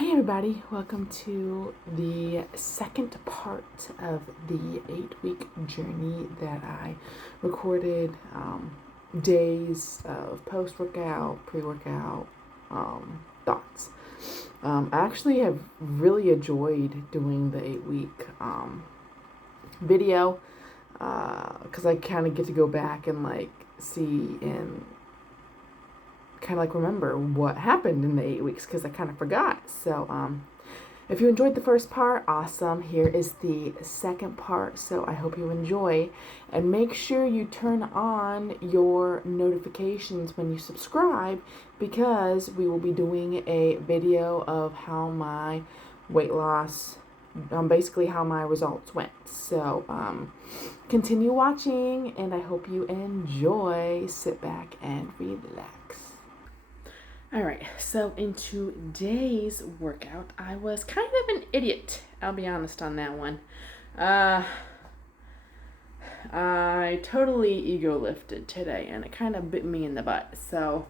Hey everybody, welcome to the second part of the 8-week journey that I recorded days of post-workout, pre-workout thoughts. I actually have really enjoyed doing the 8-week video because I kind of get to go back and see and kind of remember what happened in the 8 weeks because I kind of forgot. So if you enjoyed the first part, awesome. Here is the second part, so I hope you enjoy, and make sure you turn on your notifications when you subscribe, because we will be doing a video of how my weight loss, basically how my results went. So continue watching, and I hope you enjoy. Sit back and relax. All right, so in today's workout, I was kind of an idiot. I'll be honest on that one. I totally ego lifted today, and it kind of bit me in the butt. So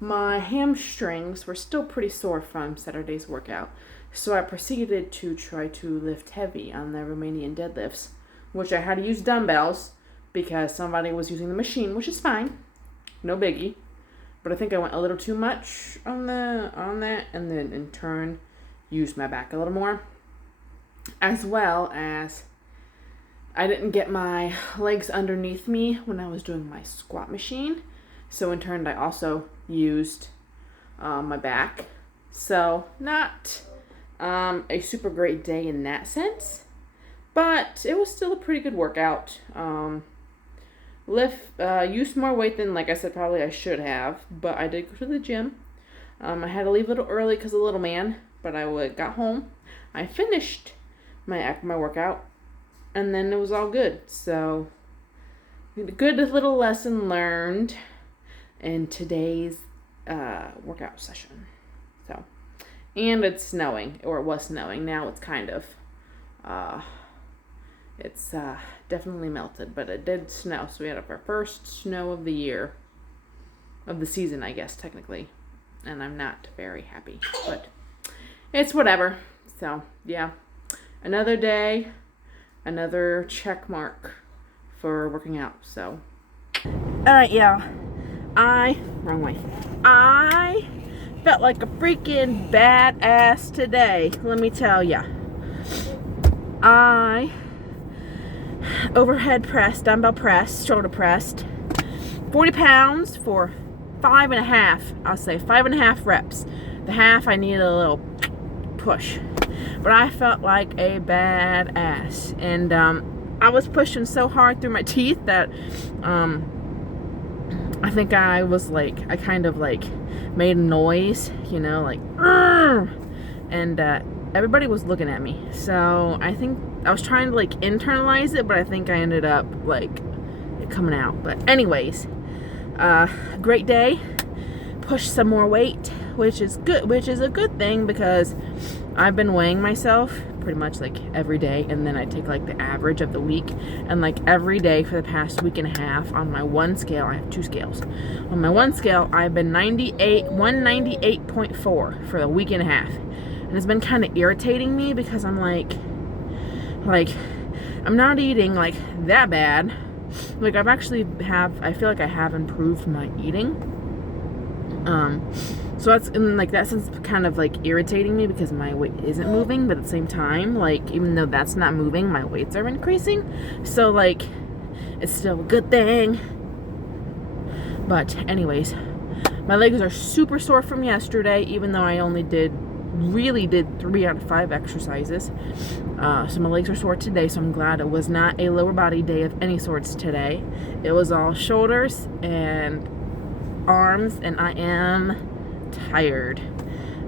my hamstrings were still pretty sore from Saturday's workout. So I proceeded to try to lift heavy on the Romanian deadlifts, which I had to use dumbbells because somebody was using the machine, which is fine, no biggie. But I think I went a little too much on that, and then in turn used my back a little more. As well as I didn't get my legs underneath me when I was doing my squat machine. So in turn I also used my back. So not a super great day in that sense. But it was still a pretty good workout. Used more weight than, like I said, probably I should have, but I did go to the gym. I had to leave a little early because of the little man, but I got home. I finished my workout, and then it was all good. So, good little lesson learned in today's workout session. So, and it's snowing, or it was snowing. Now it's kind of, it's definitely melted, but it did snow. So we had our first snow of the year, of the season, I guess, technically. And I'm not very happy, but it's whatever. So, yeah. Another day, another check mark for working out. So, alright, yeah. Wrong way. I felt like a freaking badass today, let me tell ya. I overhead press, dumbbell press, shoulder pressed, 40 pounds for 5.5, I'll say 5.5 reps. The half I needed a little push, but I felt like a badass, and I was pushing so hard through my teeth that I think I was I kind of made a noise, and everybody was looking at me. So I think I was trying to internalize it, but I think I ended up it coming out. But anyways, great day. Pushed some more weight, which is a good thing, because I've been weighing myself pretty much every day, and then I take the average of the week, and every day for the past week and a half on my one scale. I have two scales. On my one scale, I've been 198.4 for a week and a half. And it's been kind of irritating me, because I'm I'm not eating that bad. I feel like I have improved my eating. So that's in that sense kind of irritating me, because my weight isn't moving, but at the same time, even though that's not moving, my weights are increasing. So it's still a good thing. But anyways, my legs are super sore from yesterday, even though I only really did 3 out of 5 exercises. So my legs are sore today, so I'm glad it was not a lower body day of any sorts today. It was all shoulders and arms, and I am tired.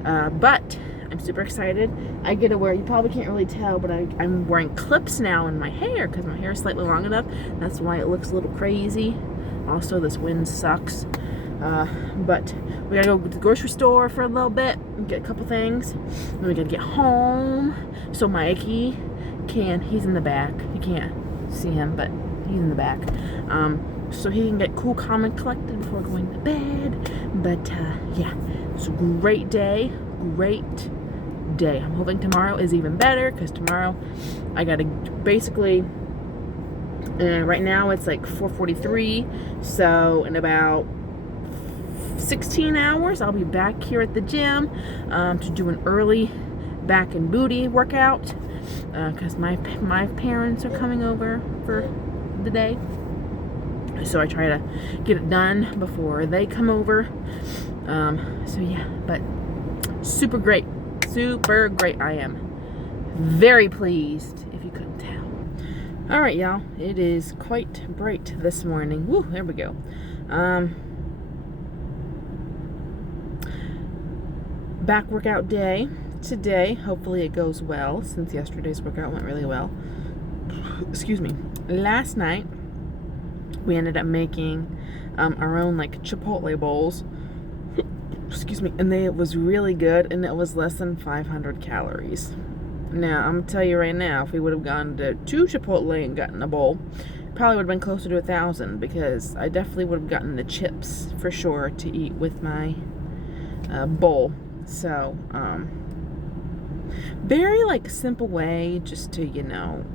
But I'm super excited. I get to wear, you probably can't really tell, but I'm wearing clips now in my hair, because my hair is slightly long enough. That's why it looks a little crazy. Also, this wind sucks. But we gotta go to the grocery store for a little bit and get a couple things. Then we gotta get home. So Mikey he's in the back. You can't see him, but he's in the back. So he can get cool, calm, and collected before going to bed. But yeah, it's a great day. Great day. I'm hoping tomorrow is even better, because tomorrow I gotta basically, right now it's like 4:43, so in about 16 hours I'll be back here at the gym to do an early back and booty workout, because my parents are coming over for the day, so I try to get it done before they come over. So yeah, but super great. I am very pleased, if you couldn't tell. All right, y'all, it is quite bright this morning. Woo, there we go. Back workout day today. Hopefully it goes well, since yesterday's workout went really well. Excuse me. Last night we ended up making our own like Chipotle bowls. Excuse me. And it was really good, and it was less than 500 calories. Now, I'm gonna tell you right now, if we would have gone to 2 Chipotle and gotten a bowl, it probably would have been closer to 1,000, because I definitely would have gotten the chips for sure to eat with my bowl. So, very like simple way just to, you know,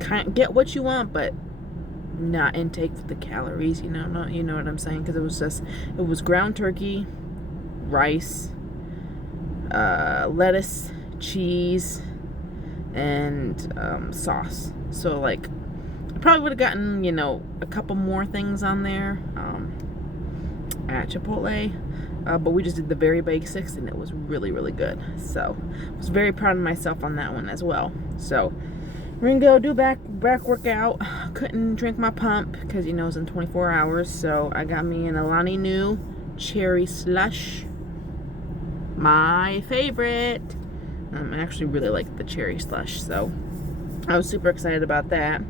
kind of get what you want, but not intake the calories, you know what I'm saying? Because it was ground turkey, rice, lettuce, cheese, and sauce. So like, I probably would have gotten, you know, a couple more things on there at Chipotle, but we just did the very basics, and it was really, really good. So I was very proud of myself on that one as well. So we're gonna go do back workout. Couldn't drink my pump because, you know, it's in 24 hours. So I got me an Alani Nu cherry slush, my favorite. I actually really like the cherry slush, so I was super excited about that.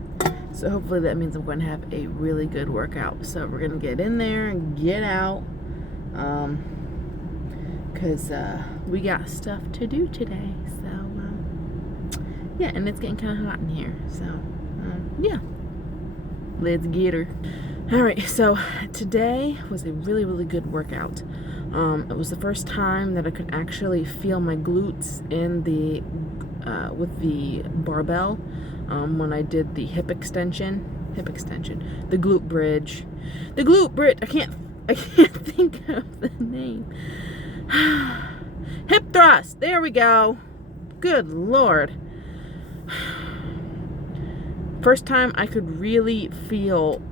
So hopefully that means I'm going to have a really good workout. So we're gonna get in there and get out, because we got stuff to do today. So yeah, and it's getting kind of hot in here, so yeah, let's get her. All right, so today was a really, really good workout. It was the first time that I could actually feel my glutes in the with the barbell, when I did the hip extension, the glute bridge. I can't think of the name. Hip thrust. There we go. Good Lord. First time I could really feel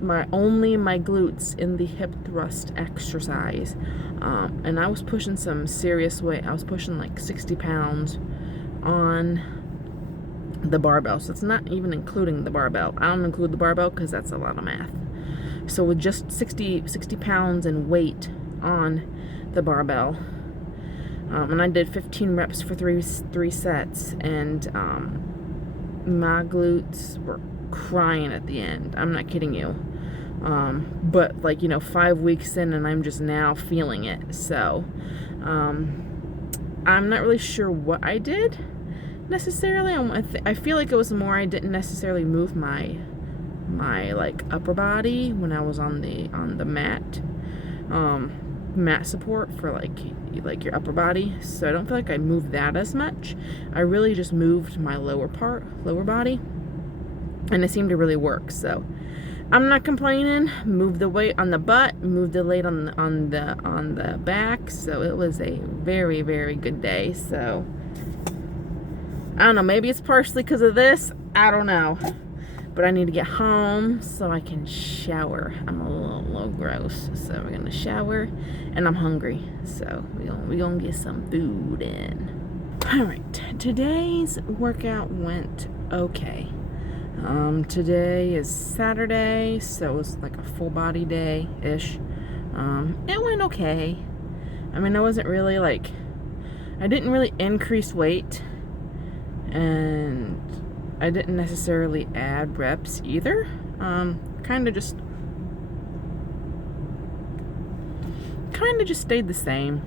my glutes in the hip thrust exercise, and I was pushing some serious weight. I was pushing like 60 pounds on the barbell, so it's not even including the barbell. I don't include the barbell because that's a lot of math. So with just 60 pounds in weight on the barbell, and I did 15 reps for three sets, and my glutes were crying at the end. I'm not kidding you. But like, you know, 5 weeks in, and I'm just now feeling it. So I'm not really sure what I did necessarily. I feel like it was more, I didn't necessarily move my like upper body when I was on the mat support for like your upper body. So I don't feel like I moved that as much. I really just moved my lower body, and it seemed to really work. So I'm not complaining. Moved the weight on the butt, moved the weight on the back. So it was a very, very good day. So I don't know, maybe it's partially because of this, I don't know, but I need to get home so I can shower. I'm a little gross, so we're gonna shower, and I'm hungry, so we gonna get some food in. All right, today's workout went okay. Today is Saturday, so it's like a full body day-ish. It went okay. I mean, I wasn't really like, I didn't really increase weight, and I didn't necessarily add reps either. Kind of just stayed the same.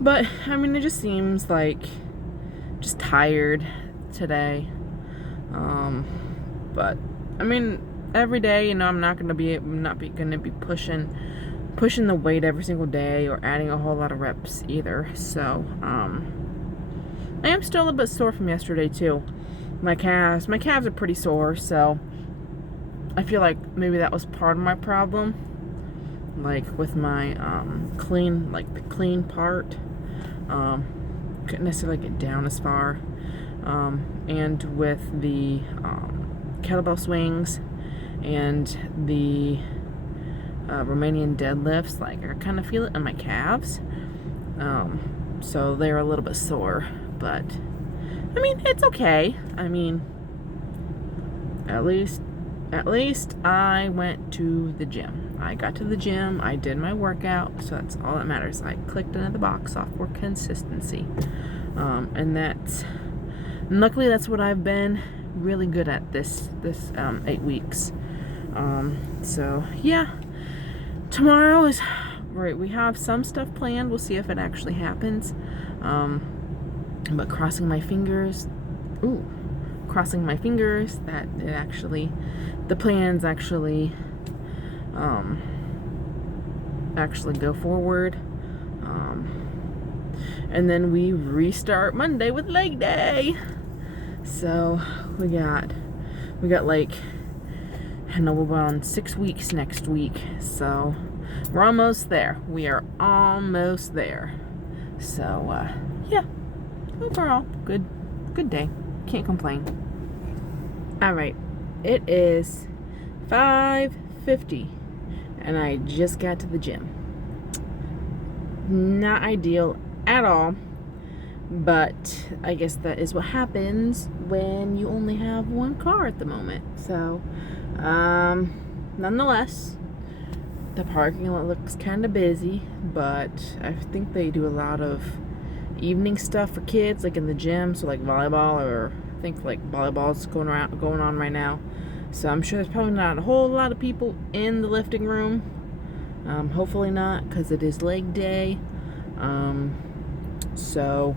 But I mean, it just seems like just tired today. But I mean, every day, you know, I'm not gonna be pushing pushing the weight every single day or adding a whole lot of reps either. So, I am still a little bit sore from yesterday too. My calves are pretty sore, so I feel like maybe that was part of my problem. Like with my clean, like the clean part, couldn't necessarily get down as far, and with the kettlebell swings and the Romanian deadlifts, like I kind of feel it in my calves, so they're a little bit sore, but I mean, it's okay. I mean, at least I went to the gym. I got to the gym, I did my workout, so that's all that matters. I clicked into the box off for consistency. And luckily that's what I've been really good at this 8 weeks. So yeah, tomorrow is, right, we have some stuff planned. We'll see if it actually happens. But crossing my fingers that the plans actually go forward, and then we restart Monday with leg day. So we got like, I know we're on 6 weeks next week, so we're almost there. We are almost there. So yeah, overall good day, can't complain. All right, it is 5:50 and I just got to the gym. Not ideal at all, but I guess that is what happens when you only have one car at the moment. So nonetheless, the parking lot looks kind of busy, but I think they do a lot of evening stuff for kids, like in the gym, so like volleyball, or I think like volleyball's going on right now. So I'm sure there's probably not a whole lot of people in the lifting room. Hopefully not, because it is leg day. So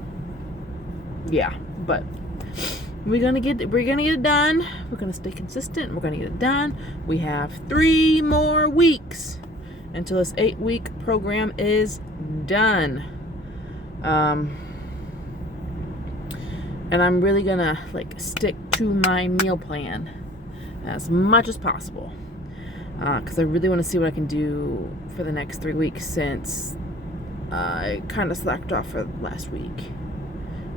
yeah, but we're gonna get it done. We're gonna stay consistent. We're gonna get it done. We have 3 more weeks until this 8-week program is done. And I'm really gonna like stick to my meal plan as much as possible, because I really want to see what I can do for the next 3 weeks, since I kind of slacked off for last week.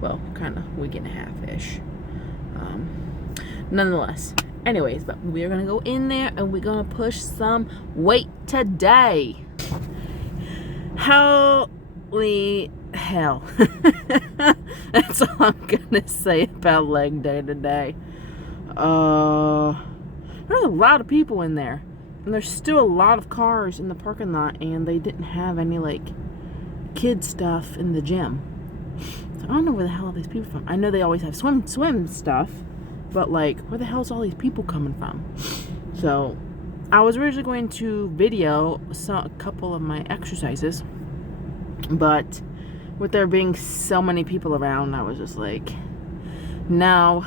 Well, kind of week and a half-ish. Nonetheless, anyways, but we are gonna go in there and we're gonna push some weight today. Holy hell. That's all I'm gonna say about leg day today. There's a lot of people in there, and there's still a lot of cars in the parking lot, and they didn't have any like kid stuff in the gym. So I don't know where the hell are these people from. I know they always have swim stuff, but like, where the hell is all these people coming from? So I was originally going to video a couple of my exercises, but with there being so many people around, I was just like, no.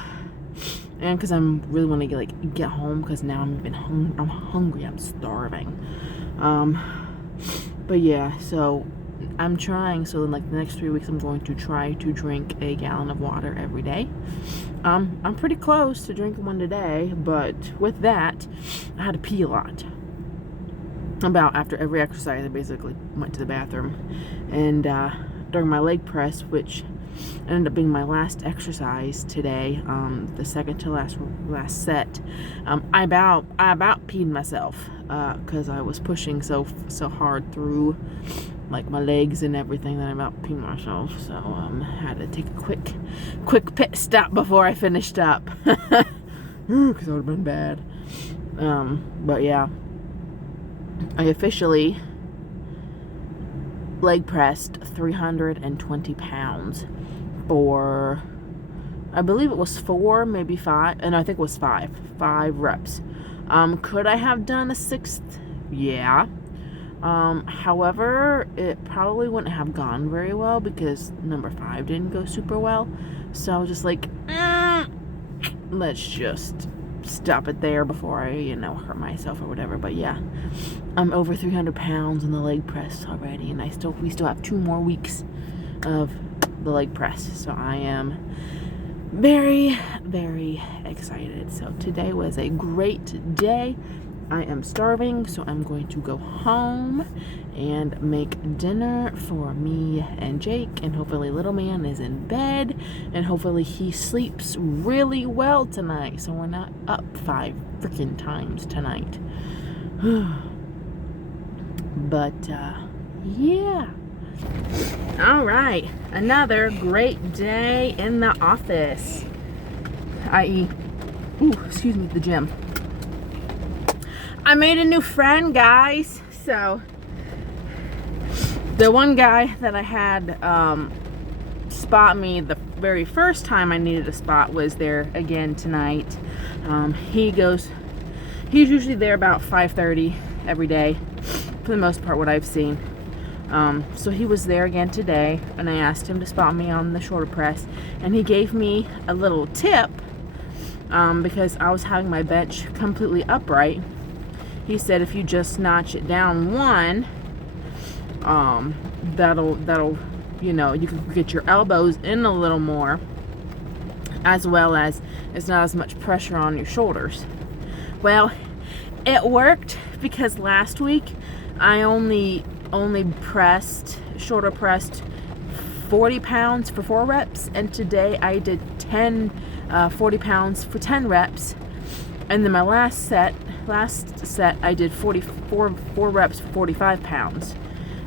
And because I'm really want to get home, because now I'm hungry, I'm starving. But yeah, so I'm trying. So in like the next 3 weeks, I'm going to try to drink a gallon of water every day. I'm pretty close to drinking one today, but with that, I had to pee a lot. About after every exercise, I basically went to the bathroom, and during my leg press, which ended up being my last exercise today, the second to last set, I about peed myself, because I was pushing so hard through like my legs and everything that I about peed myself. So had to take a quick pit stop before I finished up, because it would have been bad. But yeah, I officially leg pressed 320 pounds for, I believe it was 4, maybe 5, and I think it was 5 reps. Could I have done a 6th? Yeah. However, it probably wouldn't have gone very well, because number 5 didn't go super well. So I was just like, let's just stop it there before I, hurt myself or whatever. But yeah, I'm over 300 pounds on the leg press already, and we still have 2 more weeks of the leg press. So I am very, very excited. So today was a great day. I am starving, so I'm going to go home and make dinner for me and Jake, and hopefully little man is in bed, and hopefully he sleeps really well tonight, so we're not up 5 freaking times tonight. But yeah, all right, another great day in the office, i.e. the gym. I made a new friend, guys. So the one guy that I had spot me the very first time I needed a spot was there again tonight. He's usually there about 5:30 every day, for the most part, what I've seen. So he was there again today, and I asked him to spot me on the shoulder press, and he gave me a little tip because I was having my bench completely upright. He said if you just notch it down 1, that'll you can get your elbows in a little more, as well as it's not as much pressure on your shoulders. Well, it worked, because last week I only shoulder pressed 40 pounds for 4 reps, and today I did 40 pounds for 10 reps. And then my last set I did 4 reps for 45 pounds.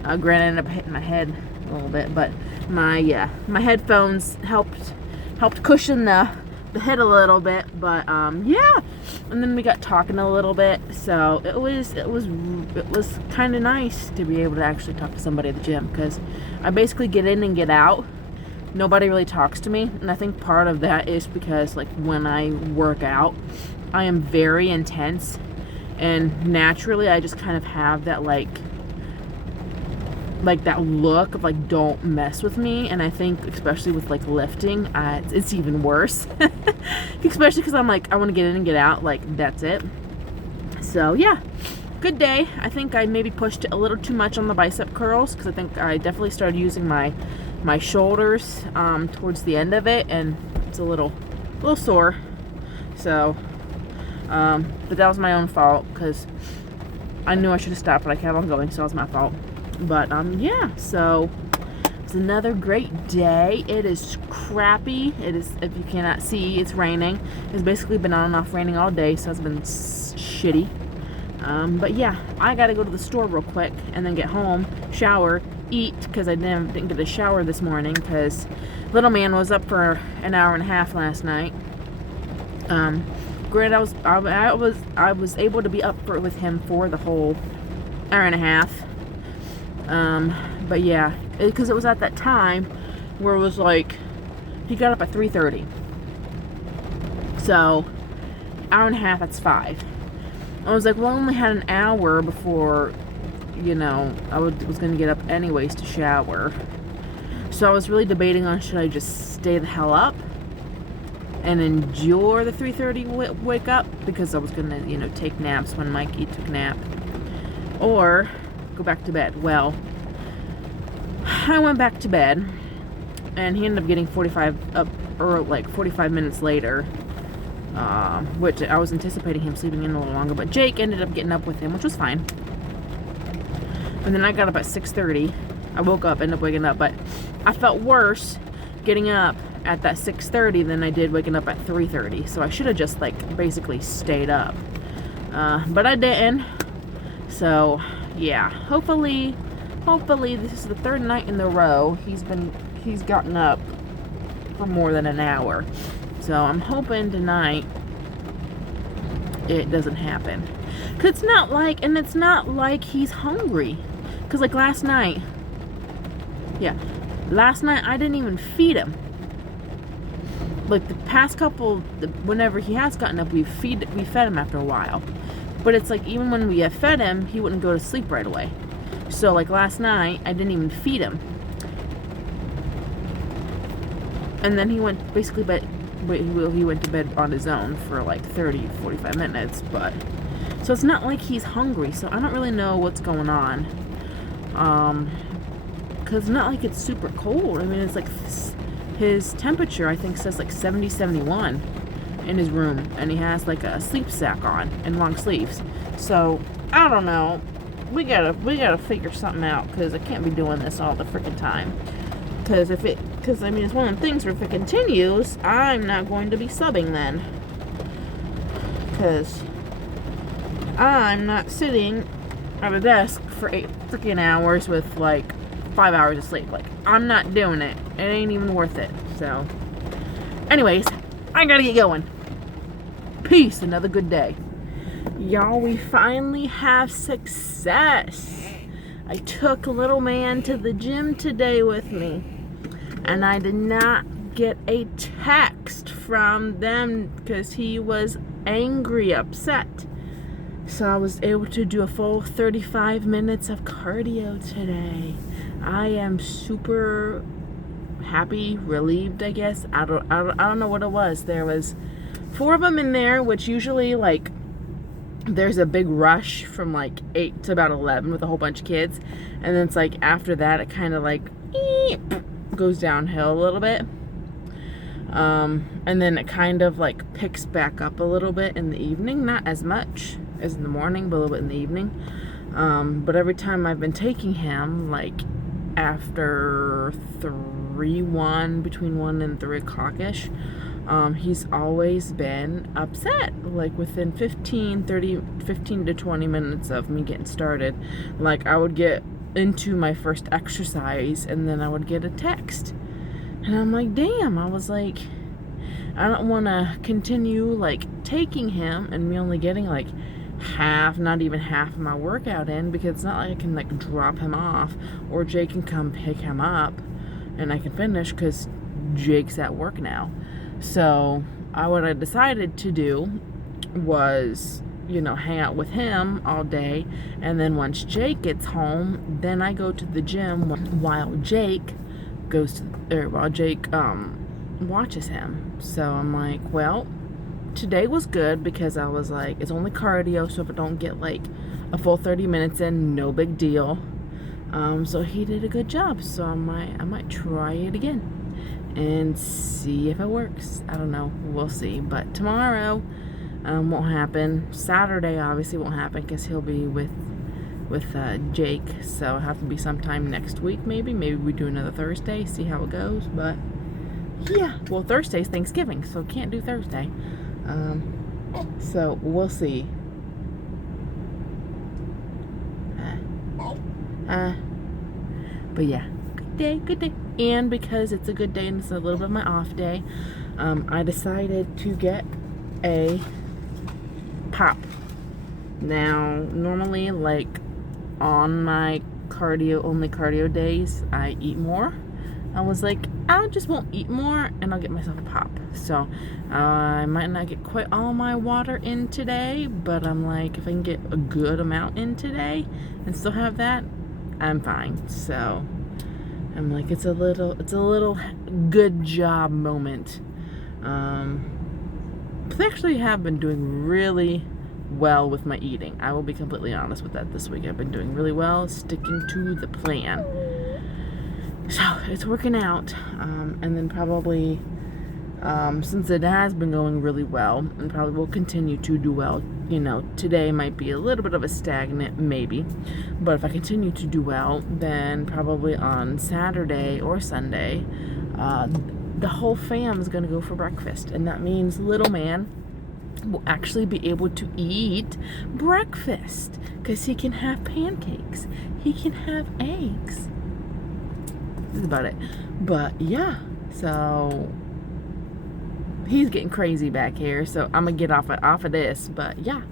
Granted, I ended up hitting my head a little bit, but my headphones helped cushion the hit a little bit. But yeah, and then we got talking a little bit, so it was kind of nice to be able to actually talk to somebody at the gym, because I basically get in and get out. Nobody really talks to me, and I think part of that is because, like, when I work out, I am very intense, and naturally I just kind of have that like that look of like, don't mess with me. And I think especially with like lifting, it's even worse. Especially because I'm like, I want to get in and get out, like that's it. So yeah, good day. I think I maybe pushed it a little too much on the bicep curls, because I think I definitely started using my shoulders towards the end of it, and it's a little sore. So but that was my own fault, because I knew I should have stopped, but I kept on going, so it was my fault. But yeah, so it's another great day. It is crappy. It is, if you cannot see, it's raining. It's basically been on and off raining all day, so it's been shitty. But yeah, I gotta go to the store real quick and then get home, shower, eat, because I didn't get a shower this morning because little man was up for an hour and a half last night. Granted, I was able to be up with him for the whole hour and a half. But yeah, because it was at that time where it was like he got up at 3:30. So hour and a half, that's 5. I was like, well, I only had an hour before, I was going to get up anyways to shower. So I was really debating on, should I just stay the hell up and endure the 3:30 wake up, because I was going to, take naps when Mikey took nap, or go back to bed. Well, I went back to bed, and he ended up getting 45 minutes later, which I was anticipating him sleeping in a little longer, but Jake ended up getting up with him, which was fine. And then I got up at 6:30. I woke up, ended up waking up, but I felt worse getting up at that 6:30 than I did waking up at 3:30. So I should have just basically stayed up, but I didn't. So yeah, hopefully this is the 3rd night in a row he's gotten up for more than an hour. So I'm hoping tonight it doesn't happen, because it's not like he's hungry. Because last night I didn't even feed him. Like the past couple, whenever he has gotten up, we fed him after a while. But it's like, even when we have fed him, he wouldn't go to sleep right away. So last night, I didn't even feed him. And then he went basically but he went to bed on his own for like 30, 45 minutes, but so it's not like he's hungry, so I don't really know what's going on. Because it's not like it's super cold. I mean, it's like his temperature, I think, says like 70, 71 in his room, and he has like a sleep sack on and long sleeves. So I don't know. We gotta figure something out, because I can't be doing this all the freaking time. Because I mean, it's one of the things where if it continues, I'm not going to be subbing then. Because I'm not sitting at a desk for 8 freaking hours with like 5 hours of sleep. Like, I'm not doing it. It ain't even worth it. So, anyways, I gotta get going. Peace. Another good day. Y'all, we finally have success. I took little man to the gym today with me, and I did not get a text from them because he was angry, upset. So I was able to do a full 35 minutes of cardio today. I am super happy, relieved, I guess. I don't know what it was. There was 4 of them in there, which usually, like, there's a big rush from like 8 to about 11 with a whole bunch of kids, and then it's like after that it kind of like goes downhill a little bit, and then it kind of like picks back up a little bit in the evening, not as much as in the morning, but a little bit in the evening. But every time I've been taking him, like after 1 between 1 and 3 o'clock-ish, he's always been upset, like within 15 to 20 minutes of me getting started. Like, I would get into my first exercise and then I would get a text, and I'm like, damn. I was like, I don't want to continue like taking him and me only getting like half, not even half of my workout in, because it's not like I can like drop him off or Jake can come pick him up and I can finish, because Jake's at work now. So what I decided to do was, you know, hang out with him all day, and then once Jake gets home, then I go to the gym while Jake watches him. So I'm like, well, today was good because I was like, it's only cardio, so if I don't get like a full 30 minutes in, no big deal. So he did a good job, so I might try it again and see if it works. I don't know. We'll see. But tomorrow won't happen. Saturday obviously won't happen because he'll be with Jake. So it'll have to be sometime next week maybe. Maybe we do another Thursday, see how it goes. But yeah, well, Thursday's Thanksgiving, so can't do Thursday. So we'll see. But yeah, good day. And because it's a good day and it's a little bit of my off day, I decided to get a pop. Now, normally, like on my only cardio days, I eat more. I was like, I just won't eat more and I'll get myself a pop. So I might not get quite all my water in today, but I'm like, if I can get a good amount in today and still have that, I'm fine. So I'm like, it's a little good job moment. I actually have been doing really well with my eating. I will be completely honest with that this week. I've been doing really well, sticking to the plan. So it's working out. And then probably, since it has been going really well, and probably will continue to do well, you know, today might be a little bit of a stagnant, maybe. But if I continue to do well, then probably on Saturday or Sunday, the whole fam is going to go for breakfast. And that means little man will actually be able to eat breakfast, because he can have pancakes, he can have eggs. This is about it. But yeah, so he's getting crazy back here, so I'm gonna get off of this. But yeah,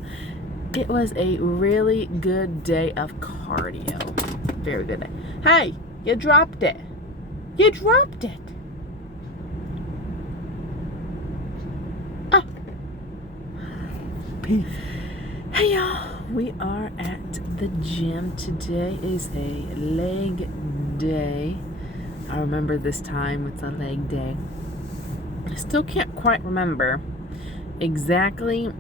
it was a really good day of cardio. Very good day. Hey, you dropped it. You dropped it. Oh. Peace. Hey y'all, we are at the gym. Today is a leg day. I remember this time, it's a leg day. I still can't quite remember exactly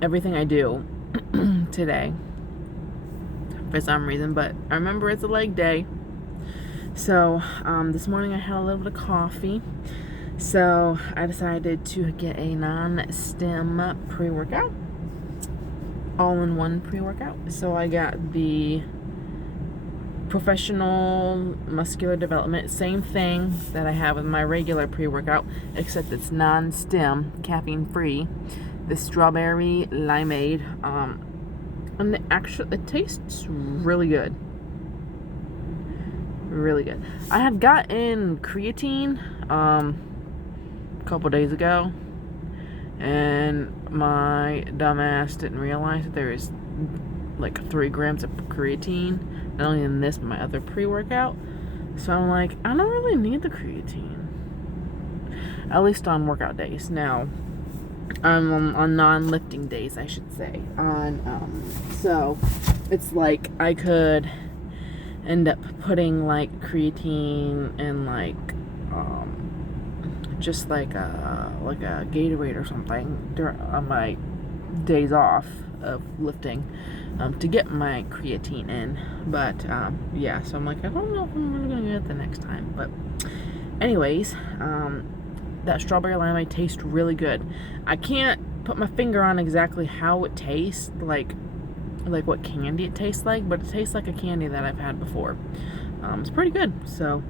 everything I do today for some reason, but I remember it's a leg day. So this morning I had a little bit of coffee, so I decided to get a non-stim pre-workout, all-in-one pre-workout. So I got the Professional Muscular Development, same thing that I have with my regular pre-workout, except it's non-stim, caffeine-free. The strawberry limeade, and it tastes really good. Really good. I had gotten creatine a couple days ago, and my dumbass didn't realize that there is like 3 grams of creatine, not only in this but my other pre-workout. So I'm like, I don't really need the creatine, at least on workout days. Now on non-lifting days, I should say, so it's like I could end up putting like creatine and like just like a Gatorade or something on my days off of lifting, to get my creatine in. But yeah, so I'm like, I don't know if I'm really gonna get it the next time. But anyways, that strawberry limeade tastes really good. I can't put my finger on exactly how it tastes, like what candy it tastes like, but it tastes like a candy that I've had before. It's pretty good. So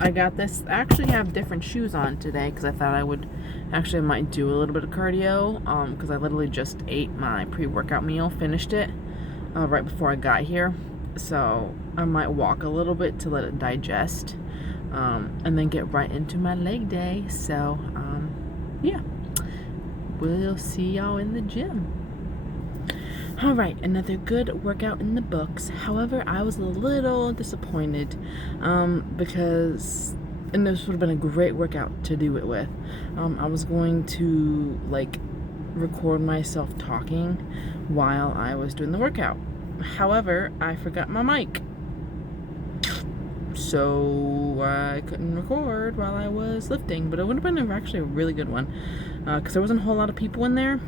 I got this. I actually have different shoes on today because I thought I might do a little bit of cardio, because I literally just ate my pre-workout meal, finished it right before I got here. So I might walk a little bit to let it digest, and then get right into my leg day. So yeah, we'll see y'all in the gym. Alright, another good workout in the books. However, I was a little disappointed, because, and this would have been a great workout to do it with. I was going to like record myself talking while I was doing the workout. However, I forgot my mic, so I couldn't record while I was lifting. But it would have been actually a really good one, because there wasn't a whole lot of people in there.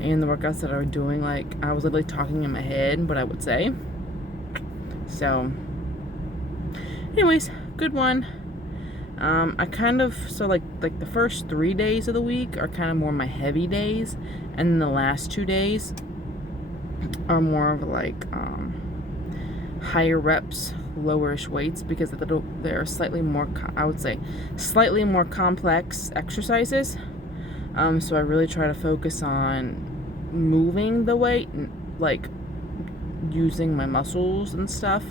And the workouts that I was doing, like, I was literally talking in my head what I would say. So anyways, good one. I kind of, so like the first 3 days of the week are kind of more my heavy days, and then the last 2 days are more of like higher reps, lowerish weights, because they're slightly more, I would say, slightly more complex exercises. So I really try to focus on moving the weight, like using my muscles and stuff,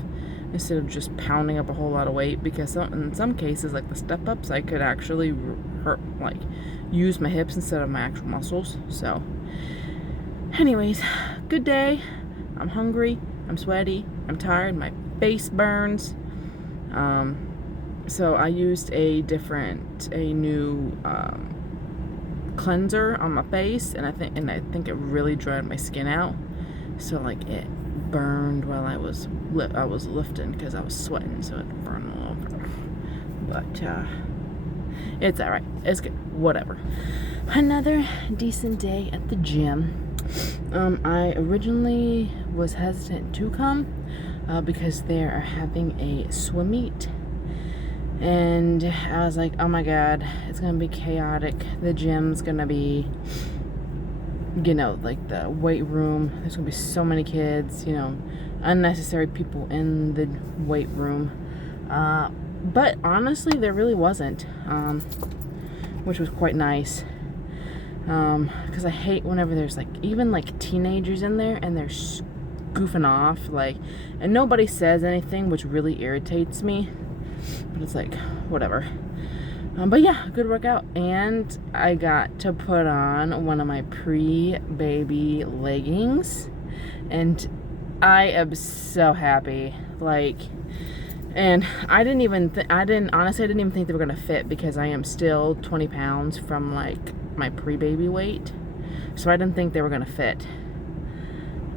instead of just pounding up a whole lot of weight, because in some cases, like the step ups, I could actually use my hips instead of my actual muscles. So anyways, good day. I'm hungry, I'm sweaty, I'm tired, my face burns. So I used a new cleanser on my face, and I think it really dried my skin out. So like it burned while I was lifting, because I was sweating, so it burned all over. But it's alright, it's good, whatever. Another decent day at the gym. I originally was hesitant to come because they are having a swim meet. And I was like, oh my god, it's gonna be chaotic. The gym's gonna be, like the weight room, there's gonna be so many kids, unnecessary people in the weight room. But honestly, there really wasn't, which was quite nice. Because I hate whenever there's even teenagers in there and they're goofing off, and nobody says anything, which really irritates me. But it's like, whatever. But yeah, good workout. And I got to put on one of my pre-baby leggings, and I am so happy. And I didn't even think they were gonna fit, because I am still 20 pounds from my pre-baby weight, so I didn't think they were gonna fit,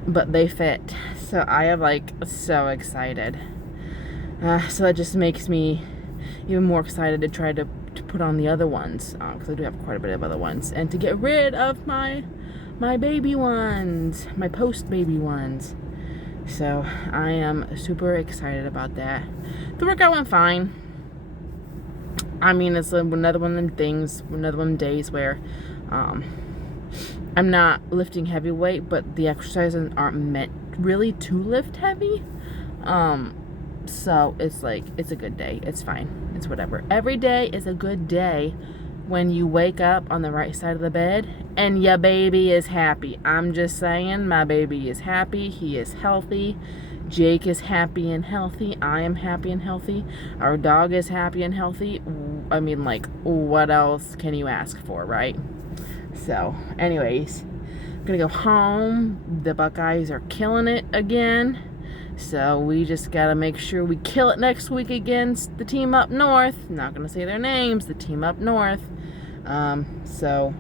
but they fit. So I am so excited. So that just makes me even more excited to try to put on the other ones, because I do have quite a bit of other ones, and to get rid of my baby ones, my post baby ones. So I am super excited about that. The workout went fine. I mean, it's another one of them things, another one of them days where I'm not lifting heavy weight, but the exercises aren't meant really to lift heavy. So it's like, it's a good day. It's fine. It's whatever. Every day is a good day when you wake up on the right side of the bed and your baby is happy. I'm just saying, my baby is happy. He is healthy. Jake is happy and healthy. I am happy and healthy. Our dog is happy and healthy. I mean, like, what else can you ask for, right? So, anyways, I'm gonna go home. The Buckeyes are killing it again. So we just gotta make sure we kill it next week against the team up north. Not gonna say their names, the team up north. So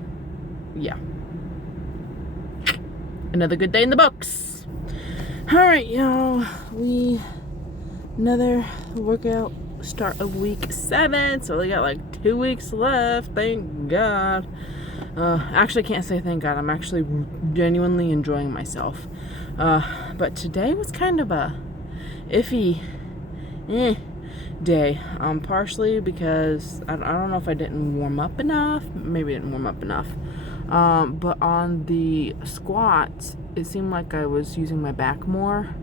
yeah. Another good day in the books. Alright, y'all. Another workout, start of week 7. So we got like 2 weeks left, thank God. Actually, I can't say thank God. I'm actually genuinely enjoying myself. But today was kind of a iffy day. Partially because I don't know if I didn't warm up enough. Maybe I didn't warm up enough. But on the squats, it seemed like I was using my back more.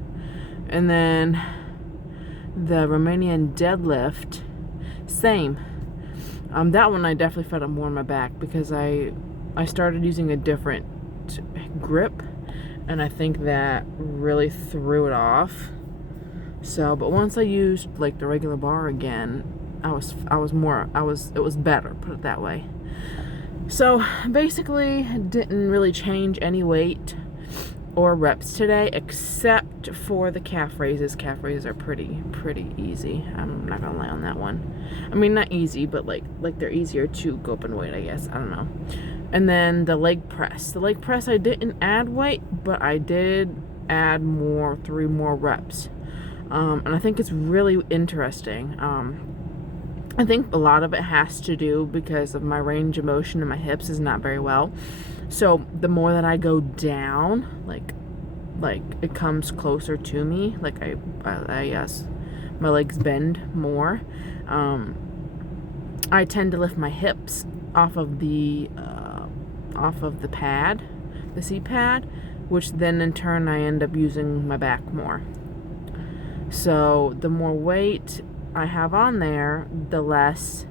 And then the Romanian deadlift, same. That one I definitely felt more on my back because I started using a different grip, and I think that really threw it off. So, but once I used like the regular bar again, it was better, put it that way. So basically didn't really change any weight or reps today, except for the calf raises. Calf raises are pretty easy. I'm not gonna lie on that one. I mean, not easy, but like they're easier to go up in weight, I guess. I don't know. And then the leg press. The leg press, I didn't add weight, but I did add 3 more reps. And I think it's really interesting. I think a lot of it has to do because of my range of motion in my hips is not very well. So the more that I go down, like it comes closer to me, like I my legs bend more. I tend to lift my hips off of the pad, the seat pad, which then in turn I end up using my back more. So the more weight I have on there, the less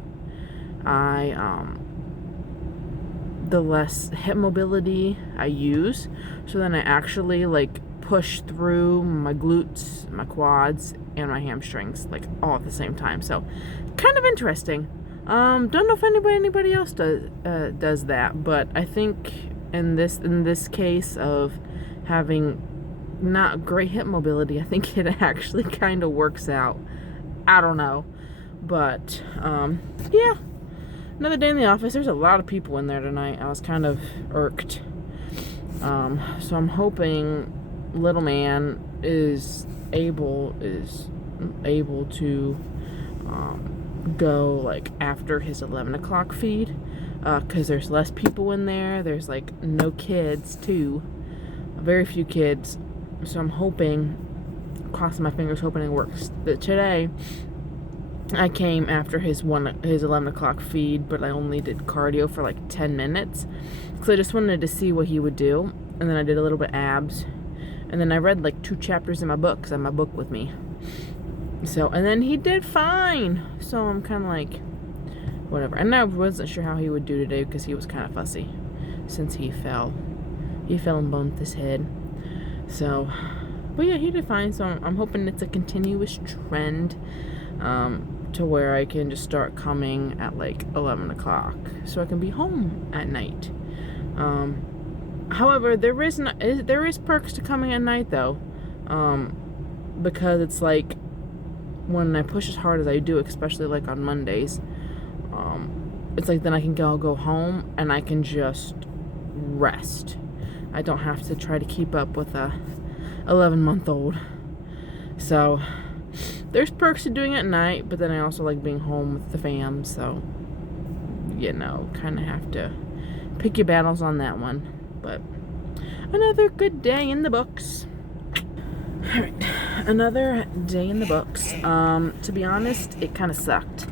hip mobility I use. So then I actually like push through my glutes, my quads, and my hamstrings like all at the same time. So kind of interesting. Don't know if anybody else does that, but I think in this case of having not great hip mobility, I think it actually kind of works out. I don't know, but yeah, another day in the office. There's a lot of people in there tonight. I was kind of irked. So I'm hoping little man is able to go like after his 11 o'clock feed, because there's less people in there. There's like no kids too, very few kids. So I'm hoping, crossing my fingers, hoping it works. That today I came after his 11 o'clock feed, but I only did cardio for like 10 minutes because I just wanted to see what he would do. And then I did a little bit abs, and then I read like 2 chapters in my book because I have my book with me. So, and then he did fine. So I'm kind of like, whatever. And I wasn't sure how he would do today because he was kind of fussy since he fell and bumped his head. So, but yeah, he did fine. So I'm hoping it's a continuous trend, to where I can just start coming at like 11 o'clock so I can be home at night. However, there is perks to coming at night though, because it's like when I push as hard as I do, especially like on Mondays, it's like then I can go home and I can just rest. I don't have to try to keep up with a 11-month-old. So there's perks to doing it at night, but then I also like being home with the fam, so, you know, kind of have to pick your battles on that one. But another good day in the books. Alright, another day in the books. To be honest, it kind of sucked.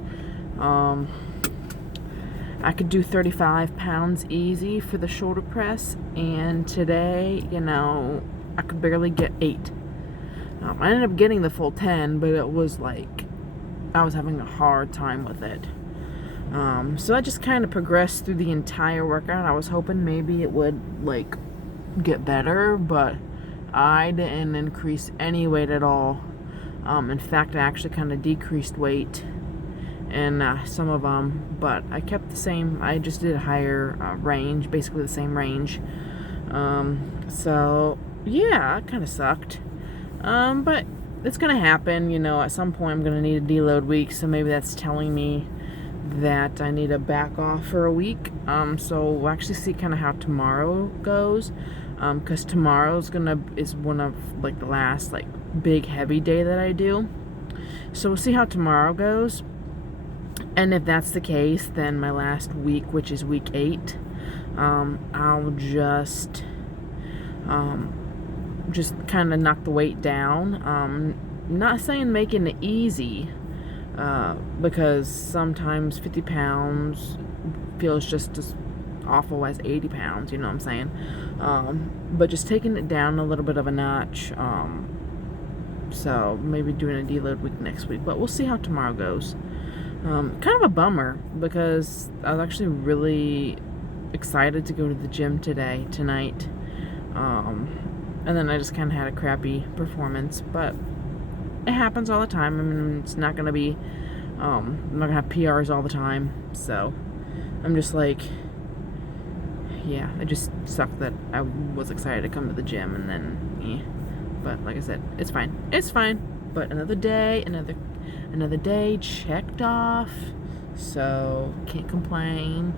I could do 35 pounds easy for the shoulder press, and today, you know, I could barely get 8. I ended up getting the full 10, but it was like I was having a hard time with it. So I just kind of progressed through the entire workout. I was hoping maybe it would like get better, but I didn't increase any weight at all. In fact, I actually kind of decreased weight in some of them, but I kept the same. I just did a higher range, basically the same range. So yeah, it kind of sucked. But it's gonna happen, you know. At some point, I'm gonna need a deload week, so maybe that's telling me that I need to back off for a week. So we'll actually see kind of how tomorrow goes. Because tomorrow is one of like the last like big heavy day that I do. So we'll see how tomorrow goes. And if that's the case, then my last week, which is week 8, I'll just kind of knock the weight down. Not saying making it easy, because sometimes 50 pounds feels just as awful as 80 pounds, you know what I'm saying? But just taking it down a little bit of a notch. So maybe doing a deload week next week, but we'll see how tomorrow goes. Kind of a bummer, because I was actually really excited to go to the gym tonight. And then I just kind of had a crappy performance, but it happens all the time. I mean, it's not going to be, I'm not going to have PRs all the time, so I'm just like, yeah, it just sucked that I was excited to come to the gym, and then, but like I said, it's fine. It's fine, but another day checked off, so can't complain.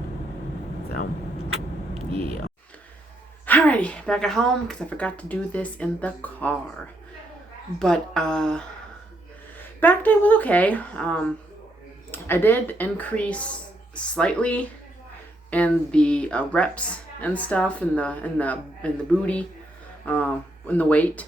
So, yeah. Alrighty, back at home, because I forgot to do this in the car. But, back day was okay. I did increase slightly in the reps and stuff, in the booty, in the weight.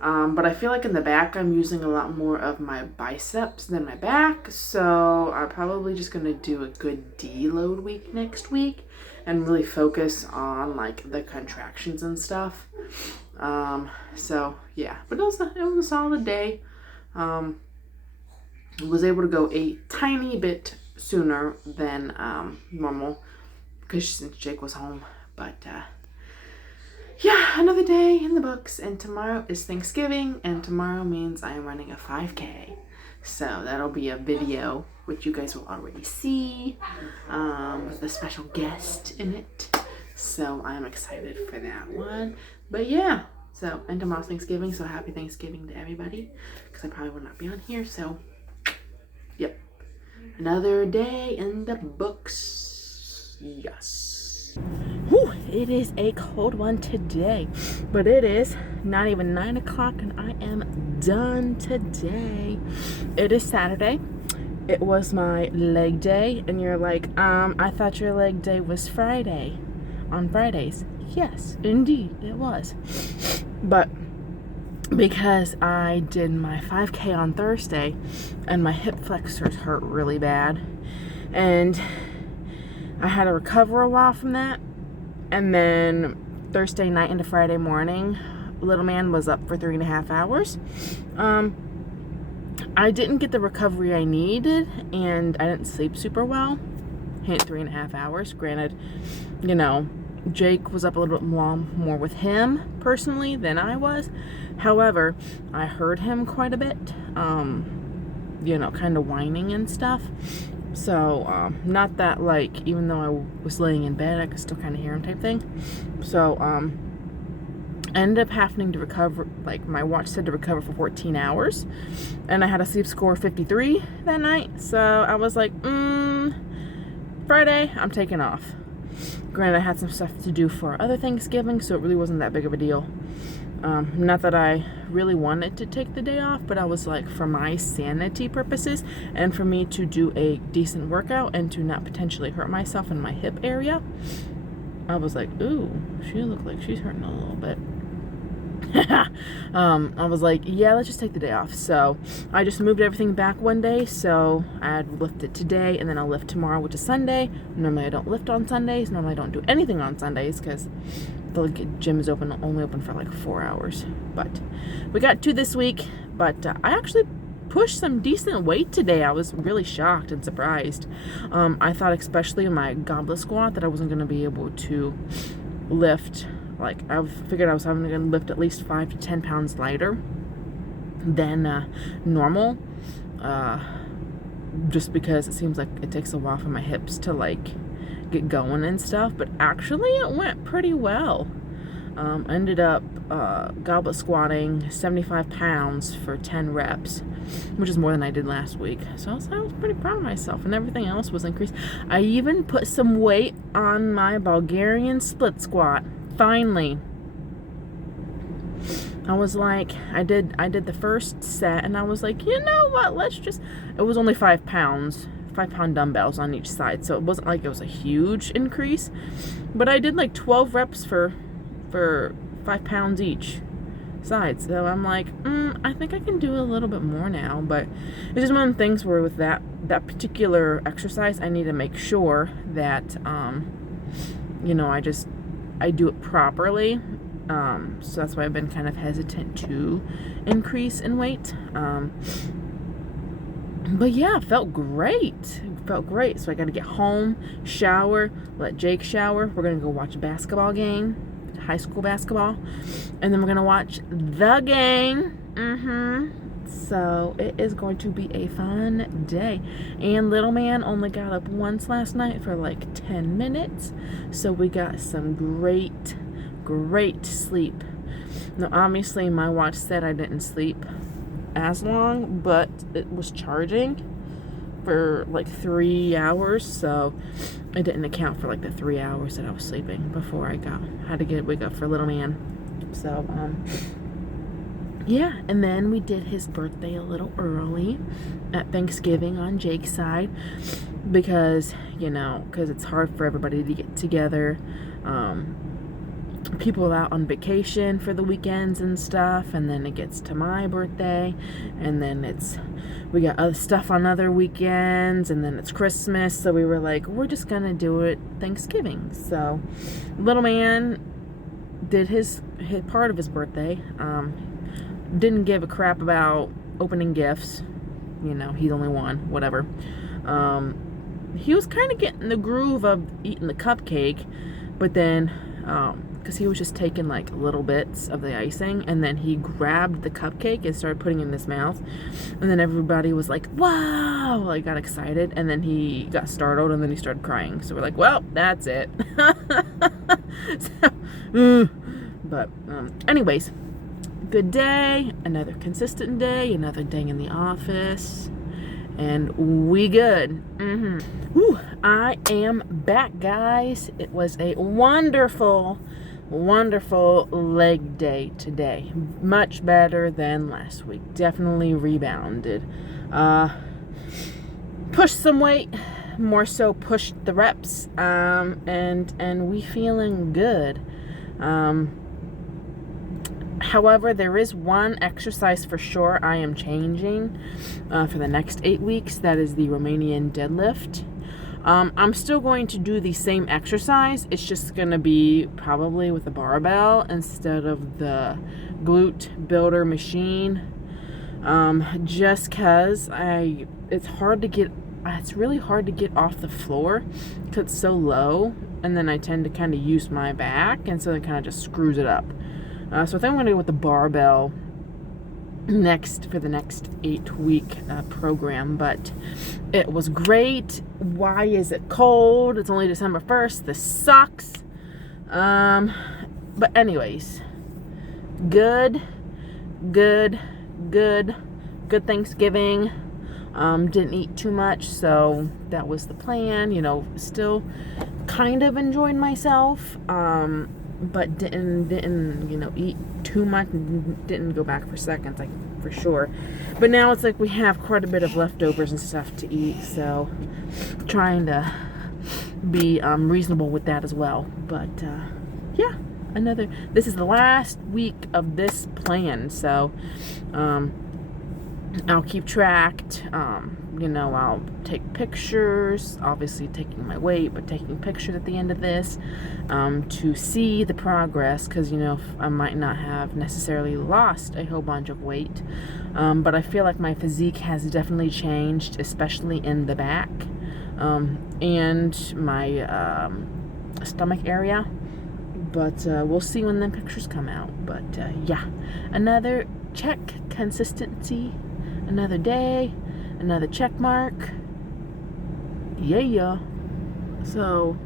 But I feel like in the back I'm using a lot more of my biceps than my back, so I'm probably just gonna do a good deload week next week and really focus on like the contractions and stuff. So yeah, but it was a solid day. Was able to go a tiny bit sooner than normal because since Jake was home, but yeah, another day in the books, and tomorrow is Thanksgiving, and tomorrow means I am running a 5K. So that'll be a video which you guys will already see, with a special guest in it. So I'm excited for that one. But yeah, so, and tomorrow's Thanksgiving, so happy Thanksgiving to everybody, because I probably will not be on here, so yep. Another day in the books. Yes. Whew, it is a cold one today, but it is not even 9 o'clock and I am done today. It is Saturday. It was my leg day, and you're like, I thought your leg day was Friday, on Fridays. Yes, indeed, it was. But because I did my 5K on Thursday and my hip flexors hurt really bad, and I had to recover a while from that, and then Thursday night into Friday morning, little man was up for 3.5 hours. I didn't get the recovery I needed, and I didn't sleep super well. Hit 3.5 hours. Granted, you know, Jake was up a little bit more with him personally than I was. However, I heard him quite a bit, you know, kind of whining and stuff. So, not that, like, even though I was laying in bed, I could still kind of hear him type thing. So, I ended up having to recover, like, my watch said to recover for 14 hours. And I had a sleep score of 53 that night. So, I was like, Friday, I'm taking off. Granted, I had some stuff to do for other Thanksgiving, so it really wasn't that big of a deal. Not that I really wanted to take the day off, but I was like, for my sanity purposes and for me to do a decent workout and to not potentially hurt myself in my hip area, I was like, ooh, she looks like she's hurting a little bit. I was like, yeah, let's just take the day off. So I just moved everything back one day. So I'd lift it today and then I'll lift tomorrow, which is Sunday. Normally I don't lift on Sundays. Normally I don't do anything on Sundays because the gym is only open for like 4 hours. But we got 2 this week. But I actually pushed some decent weight today. I was really shocked and surprised. I thought, especially in my goblet squat, that I wasn't going to be able to lift. Like, I figured I was having to lift at least 5 to 10 pounds lighter than normal. Just because it seems like it takes a while for my hips to, like, get going and stuff. But actually, it went pretty well. I ended up goblet squatting 75 pounds for 10 reps, which is more than I did last week. So I was pretty proud of myself, and everything else was increased. I even put some weight on my Bulgarian split squat. Finally, I was like, I did the first set, and I was like, you know what, it was only 5 pounds, 5-pound dumbbells on each side, so it wasn't like it was a huge increase, but I did like 12 reps for 5 pounds each side, so I'm like, I think I can do a little bit more now. But it's just one of the things where with that particular exercise, I need to make sure that, I do it properly. So that's why I've been kind of hesitant to increase in weight. But yeah, it felt great. So I got to get home, shower, let Jake shower. We're going to go watch a basketball game, high school basketball. And then we're going to watch the game. So it is going to be a fun day. And little man only got up once last night for like 10 minutes. So we got some great sleep. Now, obviously, my watch said I didn't sleep as long, but it was charging for like 3 hours. So it didn't account for like the 3 hours that I was sleeping before I had to wake up for little man. So, yeah, and then we did his birthday a little early at Thanksgiving on Jake's side because it's hard for everybody to get together. People out on vacation for the weekends and stuff, and then it gets to my birthday, and then we got other stuff on other weekends, and then it's Christmas, so we were like, we're just gonna do it Thanksgiving. So little man did his part of his birthday. Didn't give a crap about opening gifts. He's only one, whatever. He was kind of getting the groove of eating the cupcake, but then, because he was just taking like little bits of the icing, and then he grabbed the cupcake and started putting it in his mouth, and then everybody was like, wow, like got excited, and then he got startled, and then he started crying. So we're like, well, that's it. But anyways, good day, another consistent day, another day in the office, and we good. Whew, I am back, guys. It was a wonderful leg day today. Much better than last week. Definitely rebounded. Pushed some weight, more so pushed the reps, and we feeling good. However, there is one exercise for sure I am changing for the next 8 weeks. That is the Romanian deadlift. I'm still going to do the same exercise. It's just going to be probably with a barbell instead of the glute builder machine. Just because it's really hard to get off the floor because it's so low. And then I tend to kind of use my back, and so it kind of just screws it up. So I think I'm going to go with the barbell for the next 8-week program. But it was great. Why is it cold? It's only December 1st. This sucks. But anyways, good Thanksgiving. Didn't eat too much, so that was the plan. Still kind of enjoyed myself. but didn't eat too much, and didn't go back for seconds, like, for sure. But now it's like we have quite a bit of leftovers and stuff to eat, so trying to be reasonable with that as well. But yeah, this is the last week of this plan, so I'll keep track. I'll take pictures, obviously taking my weight, but taking pictures at the end of this to see the progress, because I might not have necessarily lost a whole bunch of weight, but I feel like my physique has definitely changed, especially in the back and my stomach area. But we'll see when the pictures come out. But yeah, another check, consistency, another day, another check mark. Yeah. So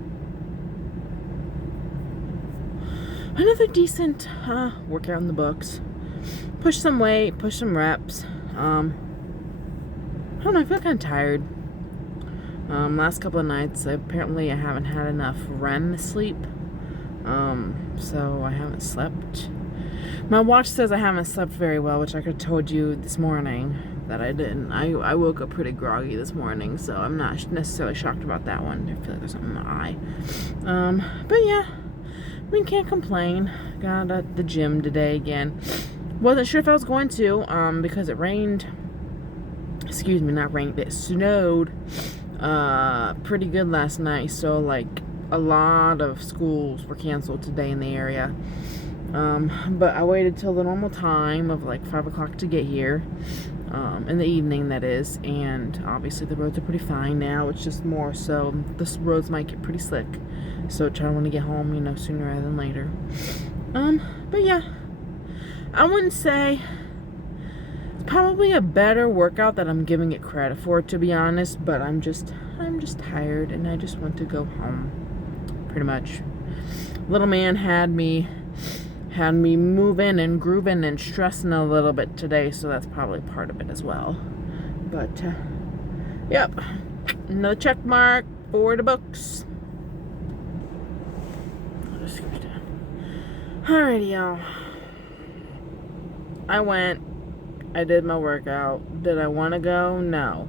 another decent workout in the books. Push some weight, push some reps. I don't know, I feel kind of tired. Last couple of nights, apparently I haven't had enough REM sleep. So I haven't slept. My watch says I haven't slept very well, which I could have told you this morning that I didn't. I woke up pretty groggy this morning, so I'm not necessarily shocked about that one. I feel like there's something in my eye. But yeah, can't complain. Got at the gym today again. Wasn't sure if I was going to, because it rained. Excuse me, not rained. It snowed pretty good last night, so like a lot of schools were canceled today in the area. But I waited till the normal time of like 5 o'clock to get here, in the evening, that is, and obviously the roads are pretty fine now. It's just more so the roads might get pretty slick, so I want to get home, sooner rather than later. But yeah, I wouldn't say it's probably a better workout that I'm giving it credit for, to be honest, but I'm just tired and I just want to go home, pretty much. Little man had me moving and grooving and stressing a little bit today, so that's probably part of it as well. But yep, another check mark for the books. Alrighty, y'all. I did my workout. Did I want to go? No.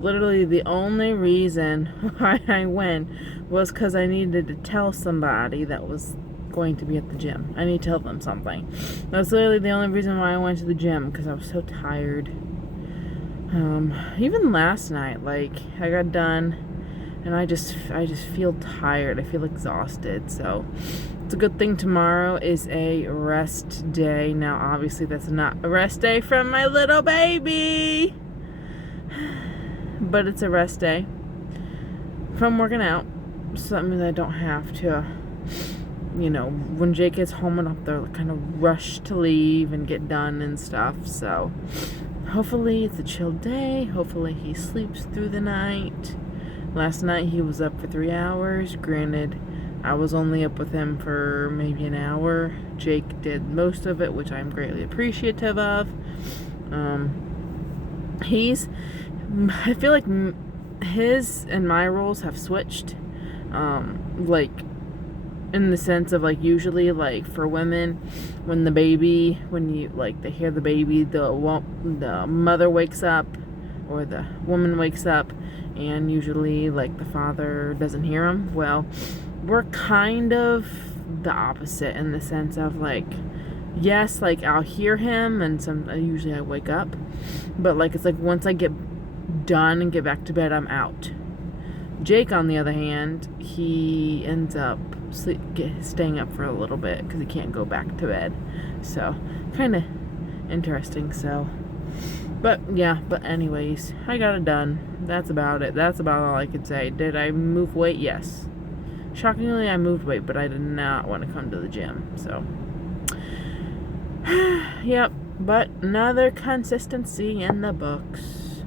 Literally the only reason why I went was because I needed to tell somebody that was going to be at the gym. I need to tell them something. That's literally the only reason why I went to the gym, because I was so tired. Even last night, like, I got done and I just feel tired. I feel exhausted. So it's a good thing tomorrow is a rest day. Now obviously that's not a rest day from my little baby, but it's a rest day from working out. Something that I don't have to, when Jake gets home and up there, kind of rush to leave and get done and stuff. So hopefully it's a chill day. Hopefully he sleeps through the night. Last night he was up for 3 hours. Granted, I was only up with him for maybe an hour. Jake did most of it, which I'm greatly appreciative of. I feel like his and my roles have switched. Like, in the sense of, like, usually, like, for women, when they hear the baby, the mother wakes up, or the woman wakes up, and usually, like, the father doesn't hear him. Well, we're kind of the opposite, in the sense of, like, yes, like, I'll hear him, and usually I wake up, but, like, it's like once I get done and get back to bed, I'm out. Jake, on the other hand, he ends up staying up for a little bit because he can't go back to bed. So, kind of interesting. So, but anyways, I got it done. That's about it. That's about all I could say. Did I move weight? Yes. Shockingly, I moved weight, but I did not want to come to the gym. So, yep. But another consistency in the books.